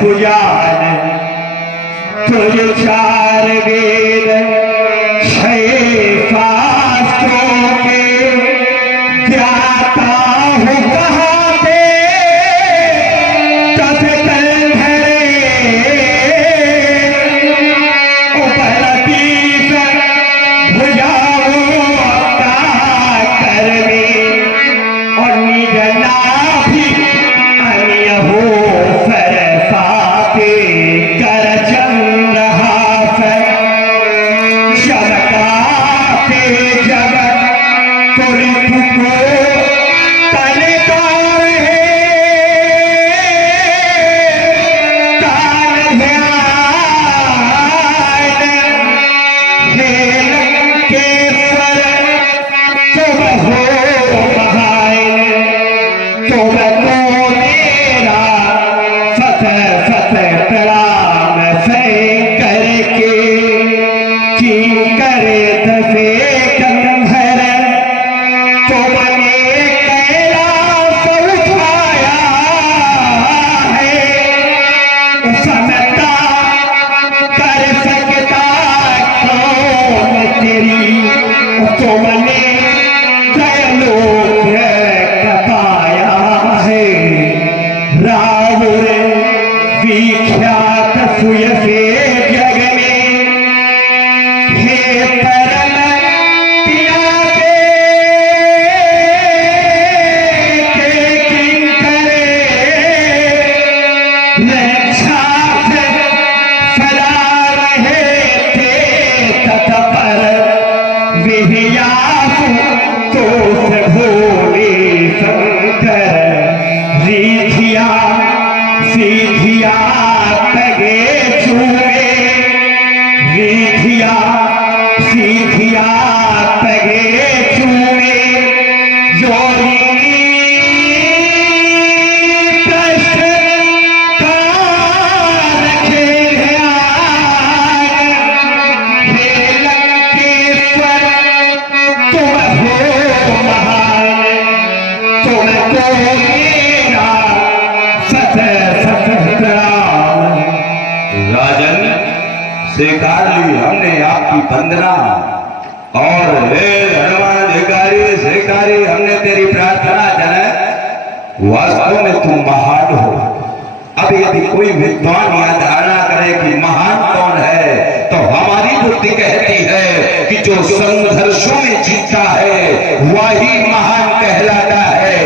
पुजान तुझ चार वेद छह शास्त्रों के ज्ञाता हूँ कहाँ पे तथ कंधरे उपलतीस भुजाओं का करने और निज नाभि अन्य हो सरसाते कर चंद्र हाथ चमकाते जब तुरंत को तनकार है तान ध्यान खेल के स्वर तुम हो महान तुमको मेरा सत सत प्रणाम से करके की करे दफे कंधर तुमने कैलाश उठाया है समता कर सकता कौन तेरी तुमने त्रैलोक कपाया है रावण विख्यात सुयसे जग में हे परम पिया के किंकरे रक्षा सदा रहे थे तत पर विहियासु तो भोले शंकर रिधिया सीधिया तगे चूमे रिधिया सीधिया तगे चूमे जोड़ी प्रश्न का रखे हे लंकेश्वर तुम हो महान तुमको मेरा सत सत प्रणाम। राजन स्वीकार ली हमने आपकी वंदना और हे हनुमान अधिकारी स्वीकारी हमने तेरी प्रार्थना जनक वास्तव में तुम महान हो। अब यदि कोई विद्वान यह धारणा करे कि महान कौन है तो हमारी बुद्धि कहती है कि जो संघर्षों में जीता है वही महान कहलाता है,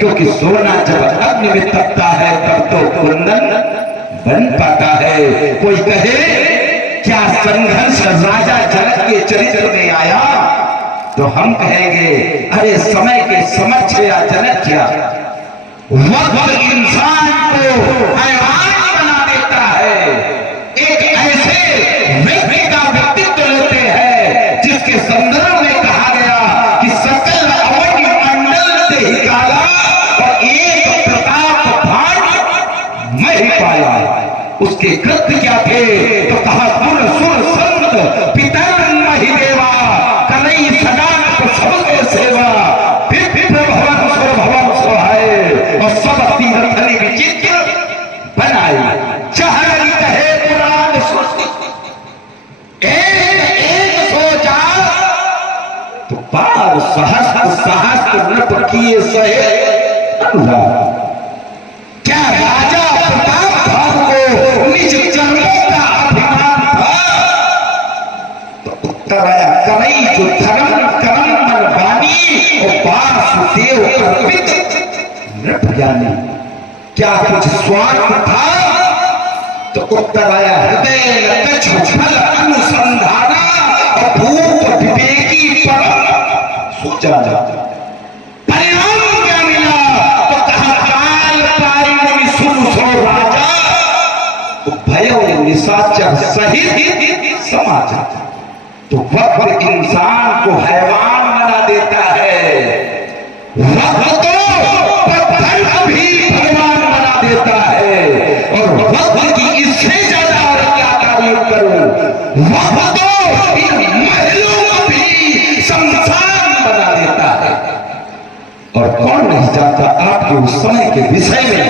क्योंकि सोना जब अग्नि में तपता है तब तो कुंदन बन पाता है। कोई कहे क्या संघर्ष राजा जनक के चरित्र में आया तो हम कहेंगे अरे समय के समक्ष या जनक क्या वक्त इंसान को हैवान बना देता है। एक ऐसे व्यक्ति का व्यक्तित्व लेते हैं जिसके संदर्भ में कहा गया कि सकल अवधि मंडल से ही काला और एक प्रताप भाट महिपाला। उसके कृत्य क्या थे तो कहा सुर सुर संत पितर महिदेवा कलई सदा सबके सेवा विप्र भवन सुर भवन सुहाए और सब तीर्थनि विचित्र बनाए। चहरी कहे पुराण सृष्टि एक सोचा तो बार सहस्त्र सहस्त्र नृप किए सहे अनुराग। क्या राजा प्रताप भाव को निज चरणों का अभिमान था तो उत्तर आया कलई जो धर्म कर्म मन वाणी और वासुदेव अर्पित नृप ज्ञानी। क्या कुछ स्वार्थ था तो उत्तर आया हृदय लकछ छल अनुसंधाना और भूप विवेकी परम सोचा जाता। परिणाम क्या मिला तो कहा काल पाई मुनि सुन सो राजा तो भयो निशाचर सहित समाचार। तो वक्त इंसान को हैवान बना देता है, वक्त तो पत्थर भी भगवान बना देता है। और वक्त की इससे ज्यादा और क्या तारीफ करूं, वक्त तो इन महलों को भी शमशान बना देता है। और कौन नहीं जानता आपके उस समय के विषय में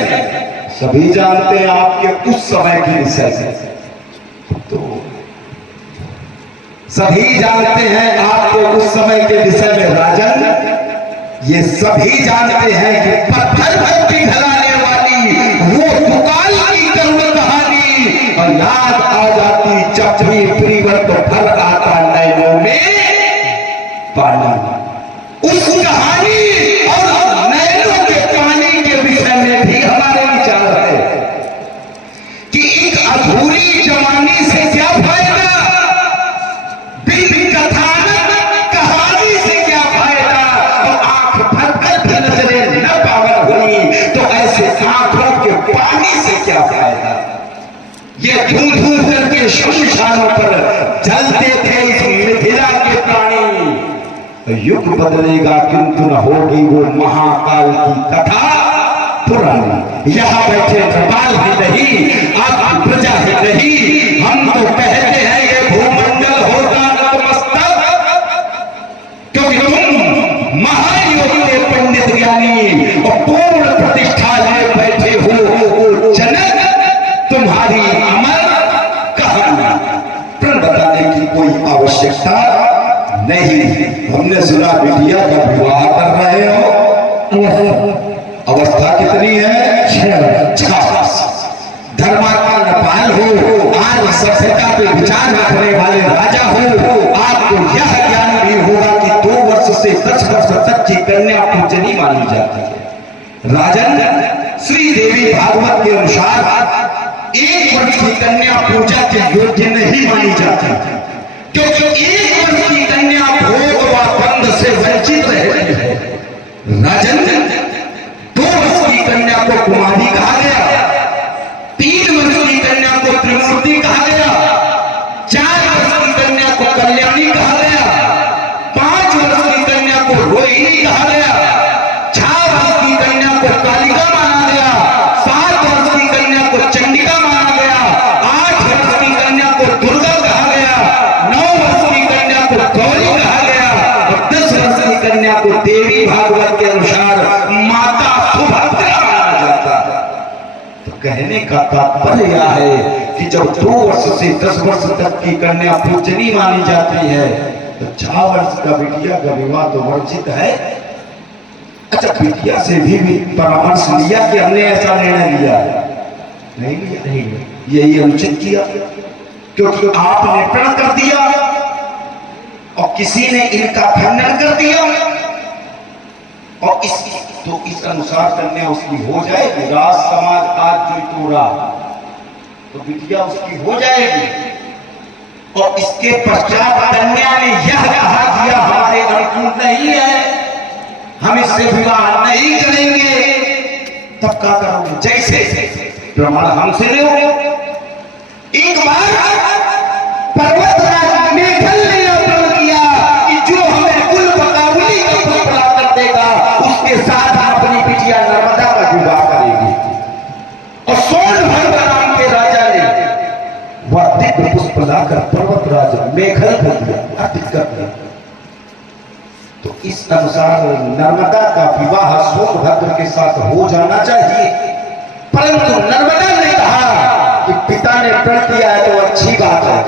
सभी जानते हैं आपके उस समय की विषय से, तो सभी जानते हैं आपके उस समय के विषय में राजन, ये सभी जानते हैं कि पत्थर पर पिघलाने वाली वो दुकान की करुण कहानी और याद आ जाती जब भी परिवर्त फल आता नैनों में पानी। उस कहानी और नैनों के पानी के विषय में भी हमारे विचार है कि एक अधूरी जवानी से क्या फायदा, बिन कथानक कहानी से क्या फायदा, और आंख भरकर भी नजरें न पावन हुई तो ऐसे आंखों के पानी से क्या फायदा। ये धूल धूल करके शमशानों पर जलते थे इस मिथिला के प्राणी। युग बदलेगा किंतु न होगी वो महाकाल की कथा पुरानी। यहाँ बैठे कृपाल ही नहीं, आपकी प्रजा ही नहीं, हम तो कहते हैं ये भूमंडल होगा नतमस्तक, क्योंकि तुम महायोगी के पंडित ज्ञानी और पूर्ण प्रतिष्ठा ले बैठे हो जनक, तुम्हारी अमर कहानी प्रण बताने की कोई आवश्यकता नहीं। हमने सुना बिटिया का विवाह कर रहे हो, अवस्था कितनी है? 6। धर्मात्मा नेपाल हो, आज सभ्यता पे विचार रखने वाले राजा हो, आपको यह ज्ञान भी होगा कि 2 वर्ष से 10 वर्ष तक की कन्या पूजनी मानी जाती है। राजन, श्री देवी भागवत के अनुसार 1 वर्ष की कन्या पूजा के योग्य नहीं मानी जाती, क्योंकि 1 वर्ष की कन्या भोग व बंध से वंचित रहती है। राजन, 2 वर्ष की कन्या को कुमारी कहा गया, 3 वर्ष की कन्या को त्रिमूर्ति कहा गया, 4 वर्ष की कन्या को कल्याणी कहा गया, 5 वर्ष की कन्या को रोहिणी कहा गया, 6 वर्ष की कन्या को कालिका माना गया, 7 वर्ष की कन्या को चंडिका माना गया, 8 वर्ष की कन्या को दुर्गा कहा गया, 9 वर्ष की कन्या को गौरी कहा गया और 10 वर्ष की कन्या को देवी भागवत के अनुसार माता सुभद्रा माना जाता है। तो कहने का तात्पर्य यह है कि जब 2 वर्ष से 10 वर्ष तक की कन्या पूजनी मानी जाती है तो 4 वर्ष का बिटिया का विवाह तो वर्जित है। अच्छा, बिटिया से भी परामर्श लिया कि हमने ऐसा निर्णय लिया? नहीं लिया, यही अनुचित किया, क्योंकि आपने प्रण कर दिया और किसी ने इनका खंडन कर दिया और इस अनुसार कन्या उसकी हो जाएगी। राज समाज आज जो तोड़ा तो बिटिया उसकी हो जाएगी और इसके पश्चात कन्या ने यह कहा दिया हमारे अनुकूल नहीं है, हम इससे विवाह नहीं करेंगे, तब क्या करोगे? जैसे प्रमाण हमसे ले हो। एक बार पर्वतराज मेघल ने प्रण किया कि जो हमें कुल बकावली का पुष्प प्रदान कर देगा उसके साथ अपनी बिटिया नर्मदा का विवाह करेगी। और सोनभद्र नाम के राजा ने वह दिव्य पुष्प लाकर पर्वतराज मेघल को दिया, अर्पित कर दिया। तो इस अनुसार नर्मदा का विवाह सोनभद्र के साथ हो जाना चाहिए, परंतु नर्मदा ने कहा कि पिता ने प्रण किया है तो अच्छी बात है,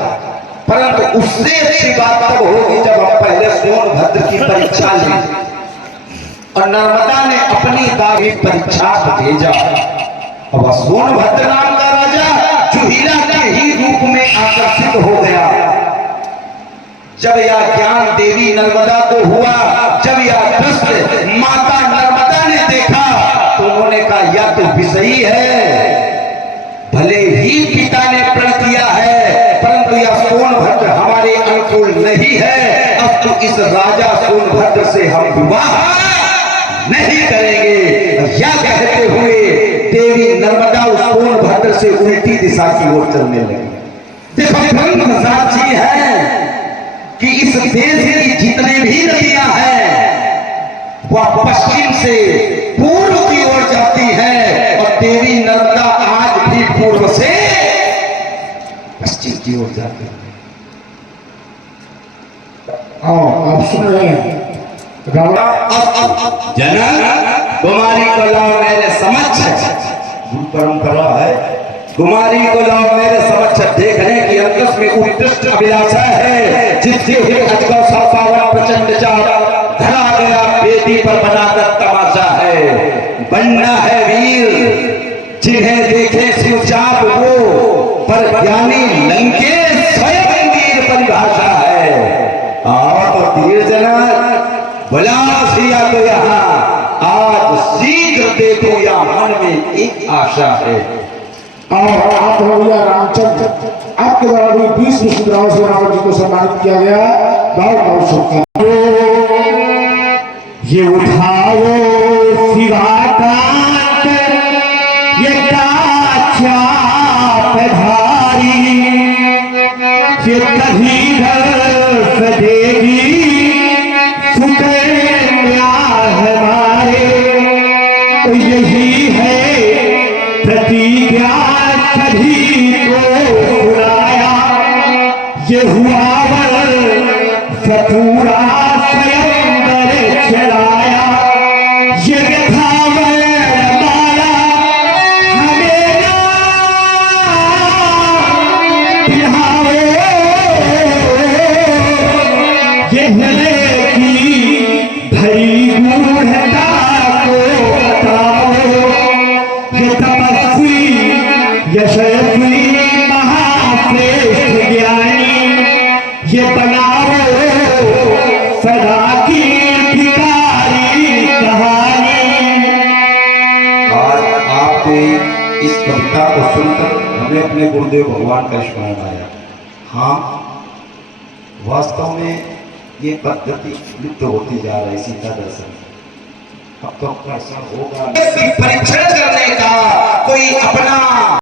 परंतु उससे अच्छी बात तब होगी जब हम पहले सोनभद्र की परीक्षा लें। और नर्मदा ने अपनी दावी परीक्षा भेजा। अब सोनभद्र नाम का राजा जुहिला के ही रूप में आकर्षित हो गया। जब यह ज्ञान देवी नर्मदा को हुआ, जब यह दृश्य माता नर्मदा ने देखा तो उन्होंने कहा यह तो विषयी है, भले ही पिता ने प्रण किया है परंतु यह सोनभद्र हमारे अनुकूल नहीं है। अब तो इस राजा सोनभद्र से हम विवाह नहीं करेंगे। यह कहते हुए देवी नर्मदा उस सोनभद्र से उल्टी दिशा की ओर चलने लगी। देखो साक्षी है कि इस देश की जितने भी नदियां हैं वह पश्चिम से पूर्व की ओर जाती है और देवी नर्मदा आज भी पूर्व से पश्चिम की ओर जाती है। अब सुन रहे हैं जनक, तुम्हारी कला मेरे समझ है, परंपरा है। कुमारी को लाओ मेरे समक्ष देखने की अंतस में उत्कृष्ट अभिलाषा है, जिसके ही अजगौ सा पावन प्रचंड चाप धरा गया बेटी पर बनाकर तमाशा है। बनना है वीर जिन्हें देखे शिव चाप वो, पर ज्ञानी लंकेश स्वयं वीर परिभाषा है। आओ तो तीर जनक बुला सिया तो यहाँ आज शीघ्र देखो या मन में एक आशा है। और आप हो भैया रामचंद्र, आपके द्वारा भी 20 मुद्राओं से रावण जी को सम्मानित किया गया। बहुत बहुत शुभकामनाएं। ये उठाओ सिवा कांत, ये चाप धारी, ये कभी दर्श देगी सुकन्या हमारे। तो यही है प्रतिज्ञा सभी को सुनाया, ये हुआ सपूरा स्वयंवर चलाया। ये व्यथावर माला हमें ना दिलाओ, ये हृदय की भरी गूढ़ता को बताओ। ये तपस्वी यशस्वी महाश्रेष्ठ ज्ञानी, ये बनाओ सदा की भिखारी कहानी। आज आपके इस कविता को सुनकर हमें अपने गुरुदेव भगवान का स्मरण आया। हाँ, वास्तव में ये पद्धति लुप्त होती जा रही सीता दर्शन। अब तो प्रश्न होगा परीक्षण करने का कोई अपना